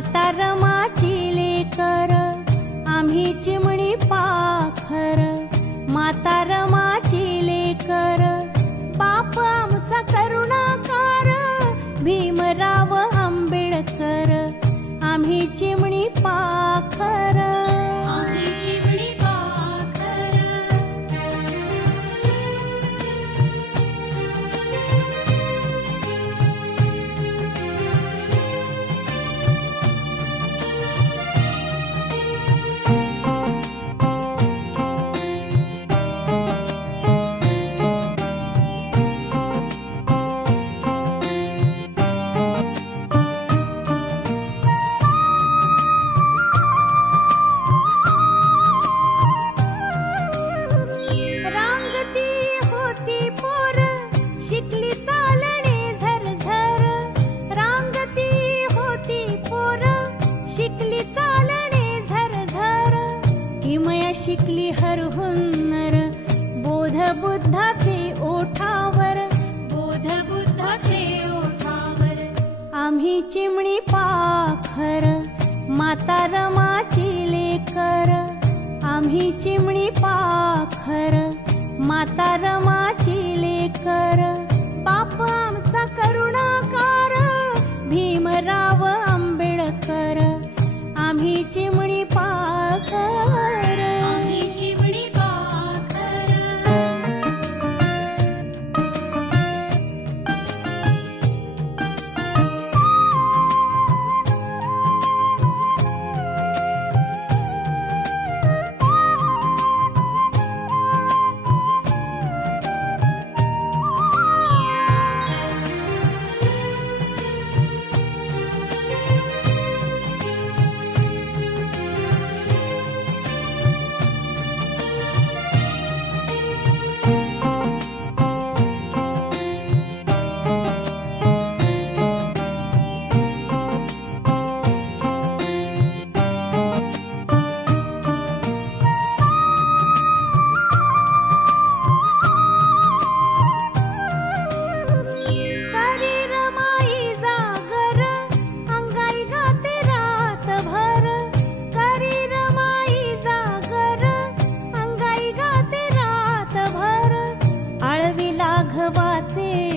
माता रमाची लेकर आम्ही चिमणी पाखर, माता रमाची लेकर बाप आमचा करुणाकार भीमराव आंबेडकर, आम्ही चिमणी पाखर, आम्ही चिमणी पाखर. शिकली हर हुन्नर बोध बुद्धाचे ओठावर, बोध बुद्धाचे ओठावर. आम्ही चिमणी पाखर, माता रमाची लेकर, आम्ही चिमणी पाखर, माता रमाची लेकर बाप आमचा करुणाकार भीमराव आंबेडकर, आम्ही चिमणी पाखर, आम्ही चिमणी पाखर.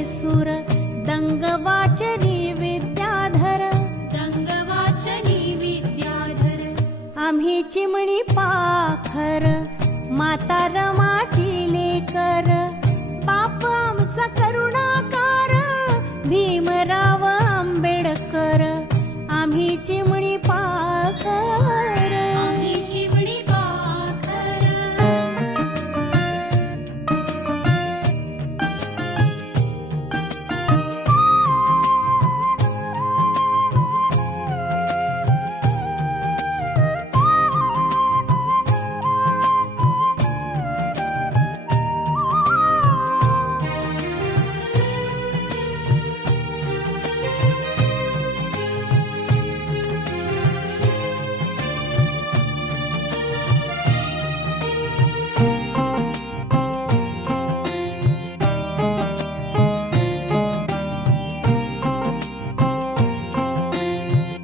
सुर दंगवाचनी विद्याधर, दंगवाचनी विद्याधर. आम्ही चिमणी पाखर, माता